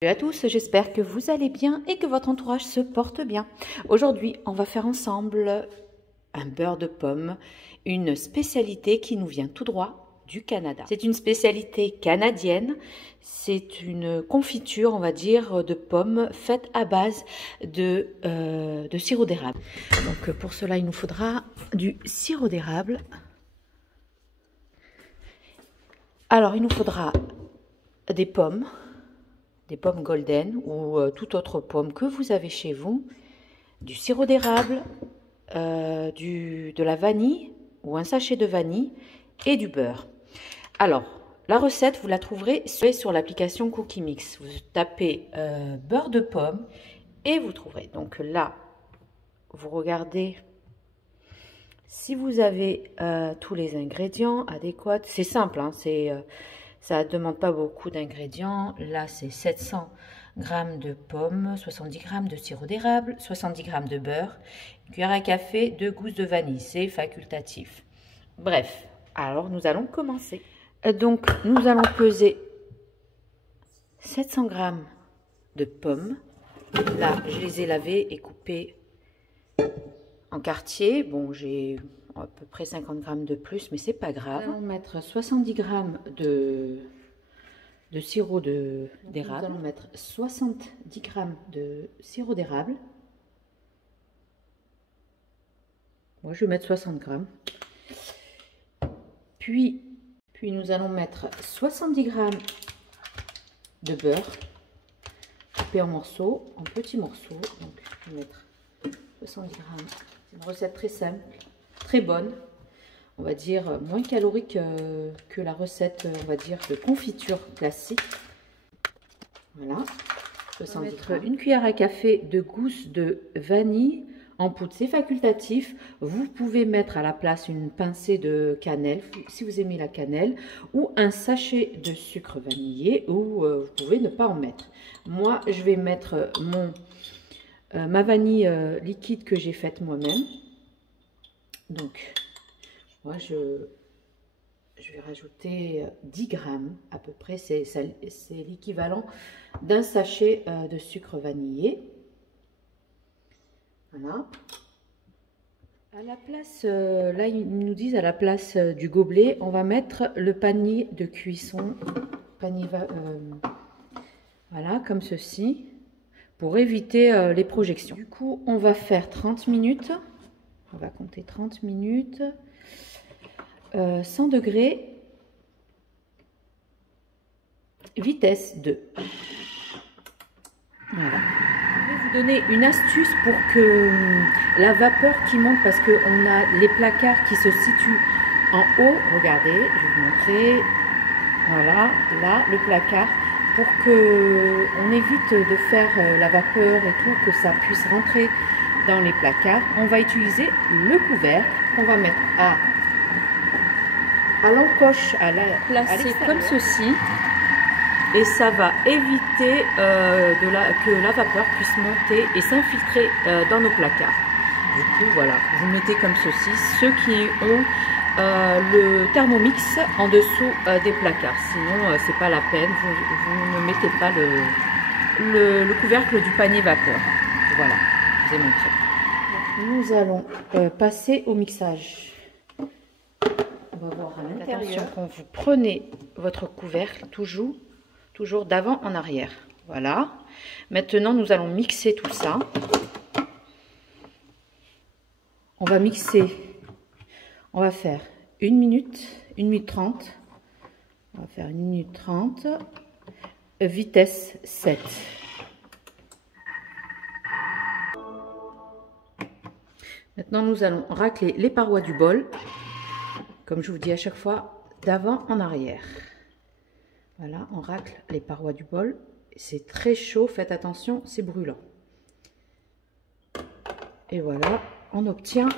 Salut à tous, j'espère que vous allez bien et que votre entourage se porte bien. Aujourd'hui, on va faire ensemble un beurre de pomme, une spécialité qui nous vient tout droit du Canada. C'est une spécialité canadienne, c'est une confiture, on va dire, de pommes faite à base de sirop d'érable. Donc pour cela, il nous faudra du sirop d'érable. Alors, il nous faudra des pommes golden ou toute autre pomme que vous avez chez vous, du sirop d'érable, de la vanille ou un sachet de vanille et du beurre. Alors, la recette, vous la trouverez sur l'application Cookie Mix. Vous tapez beurre de pomme et vous trouverez. Donc là, vous regardez si vous avez tous les ingrédients adéquats. C'est simple, hein, ça ne demande pas beaucoup d'ingrédients. Là, c'est 700 g de pommes, 70 g de sirop d'érable, 70 g de beurre, une cuillère à café, 2 gousses de vanille. C'est facultatif. Bref, alors nous allons commencer. Donc, nous allons peser 700 g de pommes. Là, je les ai lavées et coupées en quartier. Bon, j'ai à peu près 50 g de plus, mais c'est pas grave. Nous allons mettre 70 g de sirop d'érable. Nous allons mettre 70 g de sirop d'érable. Moi, je vais mettre 60 g. Puis nous allons mettre 70 g de beurre coupé en morceaux, en petits morceaux. Donc, je vais mettre 70 g. C'est une recette très simple, très bonne. On va dire moins calorique que la recette, on va dire, de confiture classique. Voilà. 70 g. Une cuillère à café de gousses de vanille en poudre. C'est facultatif. Vous pouvez mettre à la place une pincée de cannelle, si vous aimez la cannelle, ou un sachet de sucre vanillé, ou vous pouvez ne pas en mettre. Moi, je vais mettre ma vanille liquide que j'ai faite moi-même. Donc, moi, je vais rajouter 10 g à peu près. C'est l'équivalent d'un sachet de sucre vanillé. Voilà. À la place, là, ils nous disent à la place du gobelet, on va mettre le panier de cuisson. Voilà, comme ceci, pour éviter les projections. Du coup, on va faire 30 minutes. On va compter 30 minutes. 100 degrés. Vitesse 2. Voilà. Je vais vous donner une astuce pour que la vapeur qui monte, parce qu'on a les placards qui se situent en haut. Regardez, je vais vous montrer. Voilà, là, le placard. Pour qu'on évite de faire la vapeur et tout, que ça puisse rentrer dans les placards, on va utiliser le couvercle qu'on va mettre à l'encoche, placer comme ceci, et ça va éviter que la vapeur puisse monter et s'infiltrer dans nos placards. Du coup, voilà, vous mettez comme ceci, ceux qui ont le Thermomix en dessous des placards, sinon c'est pas la peine, vous ne mettez pas le couvercle du panier vapeur. Voilà, je vous ai montré. Nous allons passer au mixage. On va voir à l'intérieur. Quand vous prenez votre couvercle, toujours d'avant en arrière. Voilà. Maintenant, nous allons mixer tout ça. On va mixer. On va faire 1 minute, 1 minute 30. On va faire 1 minute 30. Vitesse 7. Maintenant, nous allons racler les parois du bol. Comme je vous dis à chaque fois, d'avant en arrière. Voilà, on racle les parois du bol. C'est très chaud, faites attention, c'est brûlant. Et voilà, on obtient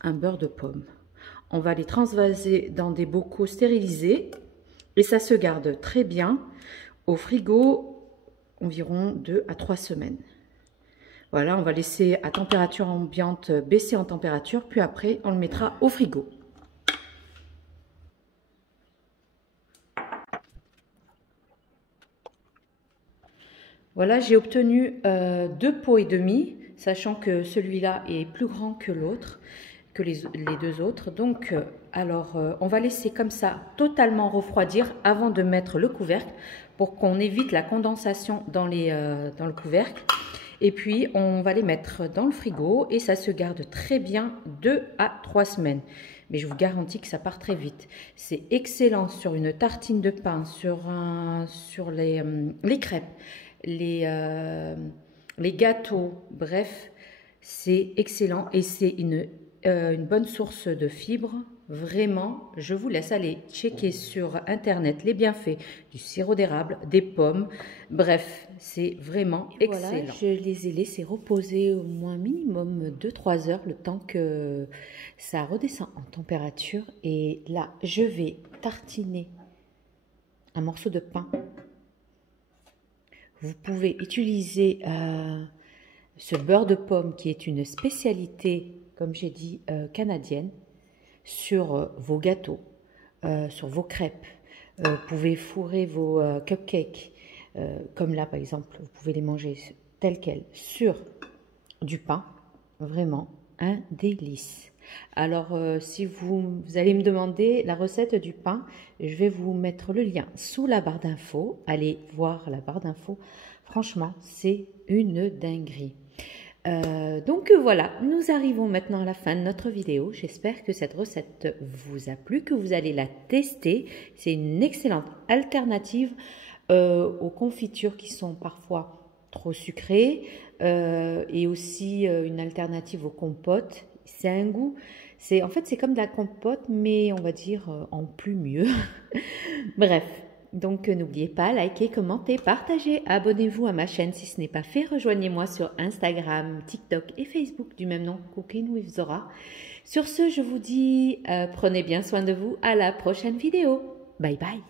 un beurre de pomme. On va les transvaser dans des bocaux stérilisés. Et ça se garde très bien au frigo environ 2 à 3 semaines. Voilà, on va laisser à température ambiante baisser en température, puis après on le mettra au frigo. Voilà, j'ai obtenu 2 pots et demi, sachant que celui-là est plus grand que l'autre, que les 2 autres. Donc, on va laisser comme ça totalement refroidir avant de mettre le couvercle pour qu'on évite la condensation dans le couvercle. Et puis, on va les mettre dans le frigo et ça se garde très bien 2 à 3 semaines. Mais je vous garantis que ça part très vite. C'est excellent sur une tartine de pain, sur les crêpes, les gâteaux, bref, c'est excellent et c'est une bonne source de fibres. Vraiment, je vous laisse aller checker sur internet les bienfaits du sirop d'érable, des pommes. Bref, c'est vraiment excellent. Voilà, je les ai laissés reposer au moins minimum 2-3 heures, le temps que ça redescend en température. Et là, je vais tartiner un morceau de pain. Vous pouvez utiliser ce beurre de pomme qui est une spécialité, comme j'ai dit, canadienne, sur vos gâteaux, sur vos crêpes. Vous pouvez fourrer vos cupcakes, comme là par exemple, vous pouvez les manger tels quels sur du pain. Vraiment un délice. Alors, si vous allez me demander la recette du pain, je vais vous mettre le lien sous la barre d'infos. Allez voir la barre d'infos. Franchement, c'est une dinguerie. Donc voilà, nous arrivons maintenant à la fin de notre vidéo. J'espère que cette recette vous a plu, que vous allez la tester. C'est une excellente alternative aux confitures qui sont parfois trop sucrées et aussi une alternative aux compotes. C'est un goût, en fait c'est comme de la compote mais on va dire en plus mieux. Bref. Donc, n'oubliez pas, likez, commentez, partagez, abonnez-vous à ma chaîne si ce n'est pas fait. Rejoignez-moi sur Instagram, TikTok et Facebook du même nom, Cooking with Zora. Sur ce, je vous dis, prenez bien soin de vous. À la prochaine vidéo. Bye bye.